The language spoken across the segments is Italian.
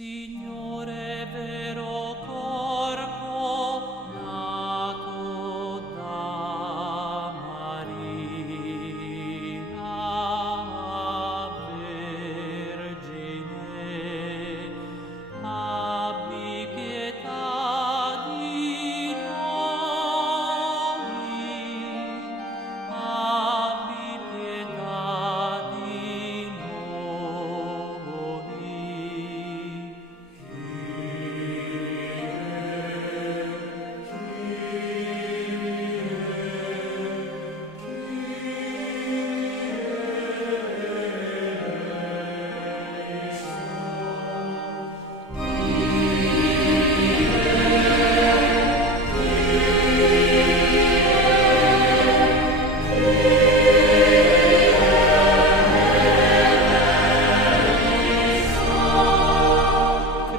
Signore vero corpo nato da Maria, Vergine, abbi pietà di noi, abbi pietà di noi.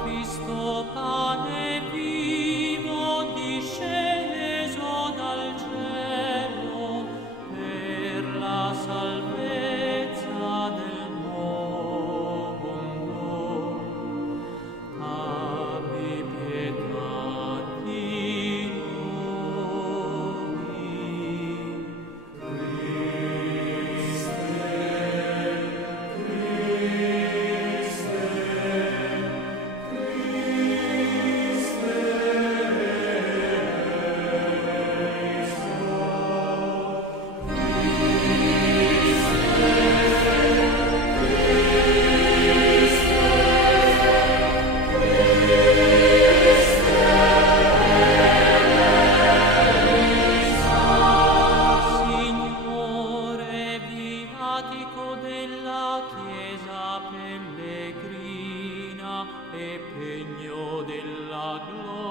Cristo pane vivo disceso dal cielo per la salvezza del mondo, abbi pietà di noi. Signore viatico della Chiesa pellegrina e pegno della gloria